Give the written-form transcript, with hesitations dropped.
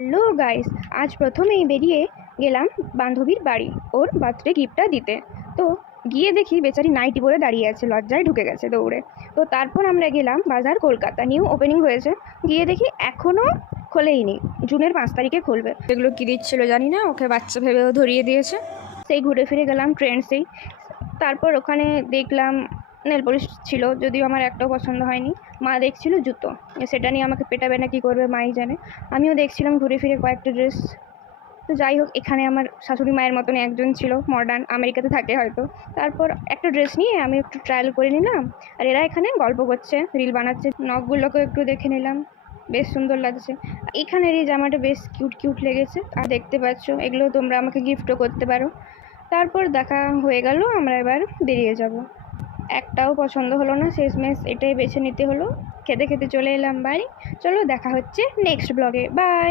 Hello guys, আজ প্রথমেই বেরিয়ে গেলাম বান্ধবীর বাড়ি ওর বার্থডে গিফটটা দিতে। তো গিয়ে দেখি বেচারি নাইটি পরে দাঁড়িয়ে আছে, লজ্জায় ঢুকে গেছে দৌড়ে। তো তারপর আমরা গেলাম বাজার কলকাতা, নিউ ওপেনিং হয়েছে। গিয়ে দেখি এখনও খোলেইনি, জুনের 5 তারিখে খুলবে। এগুলো কী দিচ্ছিল জানি না, ওকে বাচ্চা ভেবেও ধরিয়ে দিয়েছে। সেই ঘুরে ফিরে গেলাম ট্রেন্ডসেই। তারপর ওখানে দেখলাম নেল পলিশ ছিল, যদিও আমার একটাও পছন্দ হয়নি। মা দেখছিল জুতো, সেটা নিয়ে আমাকে পেটাবে না কী করবে মাই জানে। আমিও দেখছিলাম ঘুরে ফিরে কয়েকটা ড্রেস। তো যাই হোক, এখানে আমার শাশুড়ি মায়ের মতন একজন ছিল, মডার্ন, আমেরিকাতে থাকে হয়তো। তারপর একটা ড্রেস নিয়ে আমি একটু ট্রায়াল করে নিলাম, আর এরা এখানে গল্প করছে, রিল বানাচ্ছে। নখগুলোকেও একটু দেখে নিলাম, বেশ সুন্দর লাগছে। এখানের এই জামাটা বেশ কিউট কিউট লেগেছে। আর দেখতে পাচ্ছ, এগুলো তোমরা আমাকে গিফটও করতে পারো। তারপর দেখা হয়ে গেল, আমরা এবার বেরিয়ে যাব। একটাও পছন্দ হলো না, শেষমেশ এটাই বেছে নিতে হলো। খেতে খেতে চলে এলাম বাড়ি। চলো দেখা হচ্ছে নেক্সট ব্লগে, বাই।